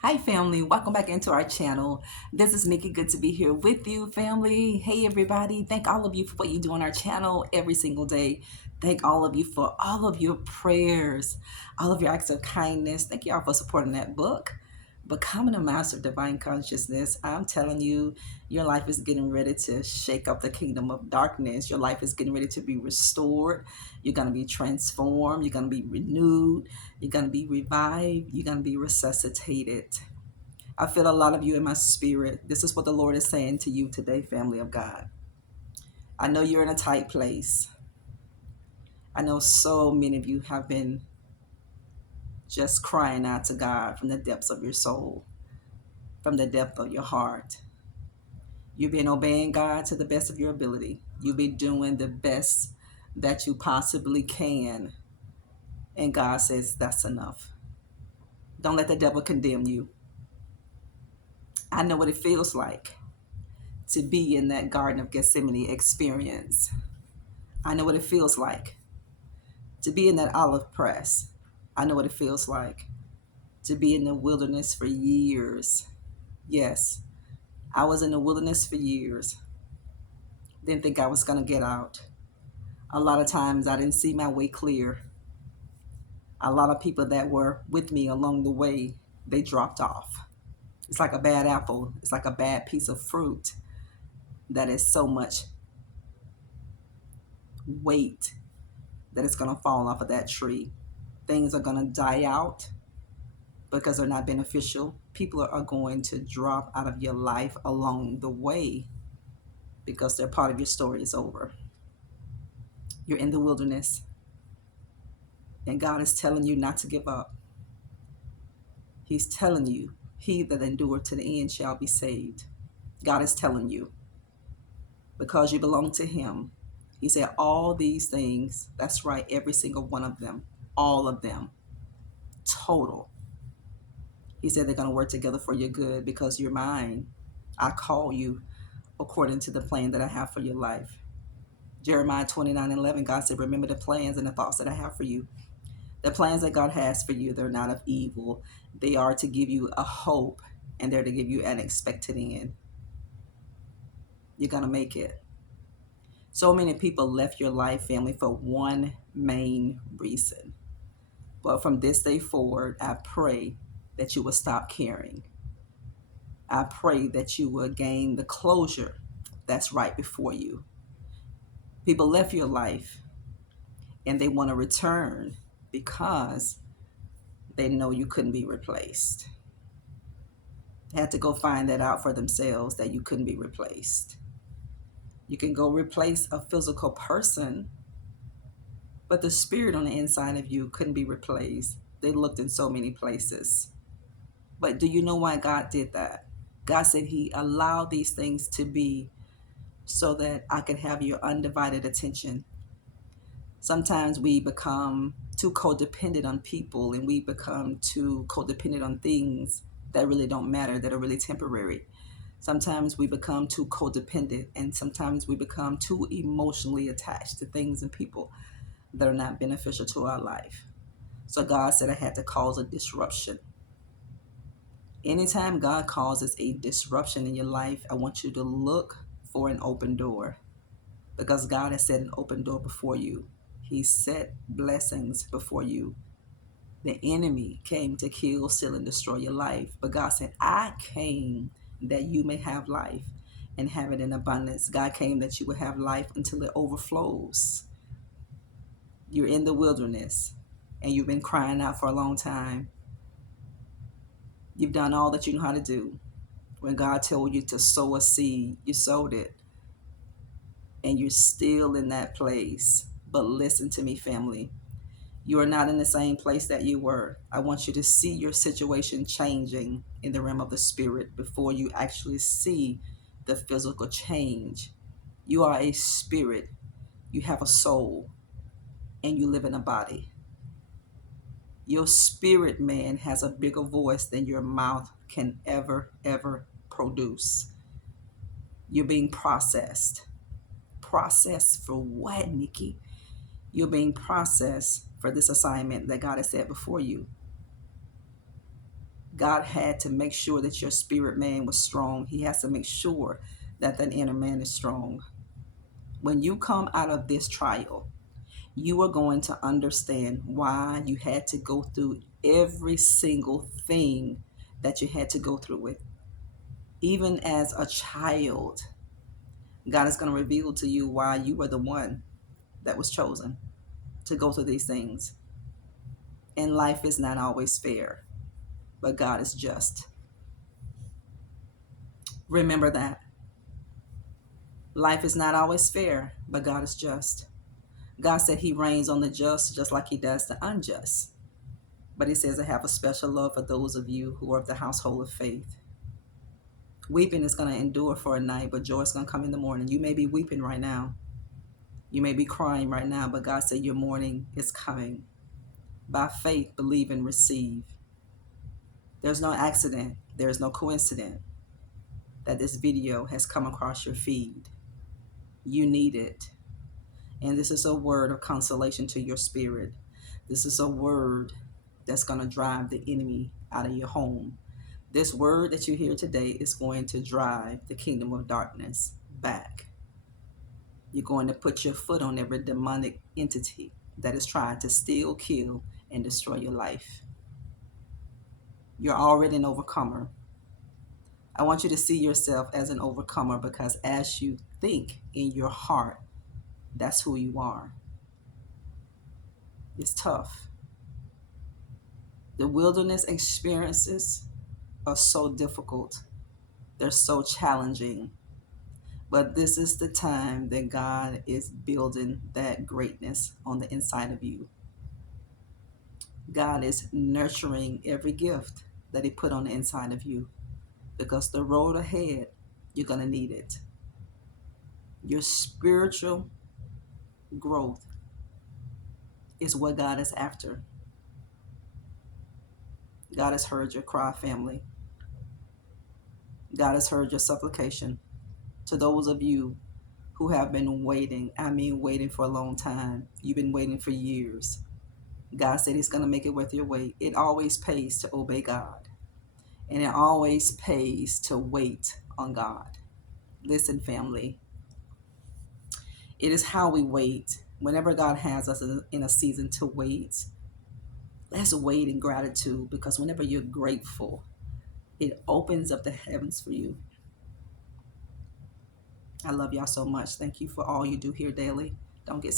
Hi, family. Welcome back into our channel. This is Nikki. Good to be here with you, family. Hey, everybody. Thank all of you for what you do on our channel every single day. Thank all of you for all of your prayers, all of your acts of kindness. Thank you all for supporting that book, Becoming a Master of Divine Consciousness. I'm telling you, your life is getting ready to shake up the kingdom of darkness. Your life is getting ready to be restored. You're going to be transformed. You're going to be renewed. You're going to be revived. You're going to be resuscitated. I feel a lot of you in my spirit. This is what the Lord is saying to you today, family of God. I know you're in a tight place. I know so many of you have been just crying out to God from the depths of your soul, from the depth of your heart. You've been obeying God to the best of your ability. You've been doing the best that you possibly can. And God says that's enough. Don't let the devil condemn you. I know what it feels like to be in that Garden of Gethsemane experience. I know what it feels like to be in that olive press. I know what it feels like to be in the wilderness for years. Yes, I was in the wilderness for years. Didn't think I was going to get out. A lot of times I didn't see my way clear. A lot of people that were with me along the way, they dropped off. It's like a bad apple. It's like a bad piece of fruit that is so much weight that it's going to fall off of that tree. Things are going to die out because they're not beneficial. People are going to drop out of your life along the way because their part of your story is over. You're in the wilderness, and God is telling you not to give up. He's telling you, he that endured to the end shall be saved. God is telling you, because you belong to him. He said all these things, that's right, every single one of them, all of them, total. He said they're going to work together for your good because you're mine. I call you according to the plan that I have for your life. Jeremiah 29:11, God said, remember the plans and the thoughts that I have for you. The plans that God has for you, they're not of evil. They are to give you a hope, and they're to give you an expected end. You're going to make it. So many people left your life, family, for one main reason. But from this day forward, I pray that you will stop caring. I pray that you will gain the closure that's right before you. People left your life and they want to return because they know you couldn't be replaced. They had to go find that out for themselves, that you couldn't be replaced. You can go replace a physical person, but the spirit on the inside of you couldn't be replaced. They looked in so many places. But do you know why God did that? God said he allowed these things to be so that I could have your undivided attention. Sometimes we become too codependent on people, and we become too codependent on things that really don't matter, that are really temporary. Sometimes we become too codependent, and sometimes we become too emotionally attached to things and people that are not beneficial to our life. So God said I had to cause a disruption. Anytime God causes a disruption in your life, I want you to look for an open door, because God has set an open door before you. He set blessings before you. The enemy came to kill, steal, and destroy your life. But God said, I came that you may have life and have it in abundance. God came that you would have life until it overflows. You're in the wilderness and you've been crying out for a long time. You've done all that you know how to do. When God told you to sow a seed, you sowed it. And you're still in that place. But listen to me, family. You are not in the same place that you were. I want you to see your situation changing in the realm of the spirit before you actually see the physical change. You are a spirit. You have a soul, and you live in a body. Your spirit, man, has a bigger voice than your mouth can ever produce. You're being processed. Processed for what, Nikki? You're being processed for this assignment that God has set before you. God had to make sure that your spirit man was strong. He has to make sure that that inner man is strong. When you come out of this trial, you are going to understand why you had to go through every single thing that you had to go through with. Even as a child, God is going to reveal to you why you were the one that was chosen to go through these things. And life is not always fair, but God is just. Remember that. Life is not always fair, but God is just. God said he reigns on the just like he does the unjust. But he says, I have a special love for those of you who are of the household of faith. Weeping is going to endure for a night, but joy is going to come in the morning. You may be weeping right now. You may be crying right now, but God said your morning is coming. By faith, believe and receive. There's no accident. There's no coincidence that this video has come across your feed. You need it. And this is a word of consolation to your spirit. This is a word that's going to drive the enemy out of your home. This word that you hear today is going to drive the kingdom of darkness back. You're going to put your foot on every demonic entity that is trying to steal, kill, and destroy your life. You're already an overcomer. I want you to see yourself as an overcomer, because as you think in your heart, that's who you are. It's tough. The wilderness experiences are so difficult. They're so challenging. But this is the time that God is building that greatness on the inside of you. God is nurturing every gift that he put on the inside of you, because the road ahead, you're going to need it. Your spiritual growth is what God is after. God has heard your cry, family. God has heard your supplication. To those of you who have been waiting, I mean waiting for a long time. You've been waiting for years. God said he's going to make it worth your wait. It always pays to obey God. And it always pays to wait on God. Listen, family. It is how we wait. Whenever God has us in a season to wait, let's wait in gratitude, because whenever you're grateful, it opens up the heavens for you. I love y'all so much. Thank you for all you do here daily. Don't get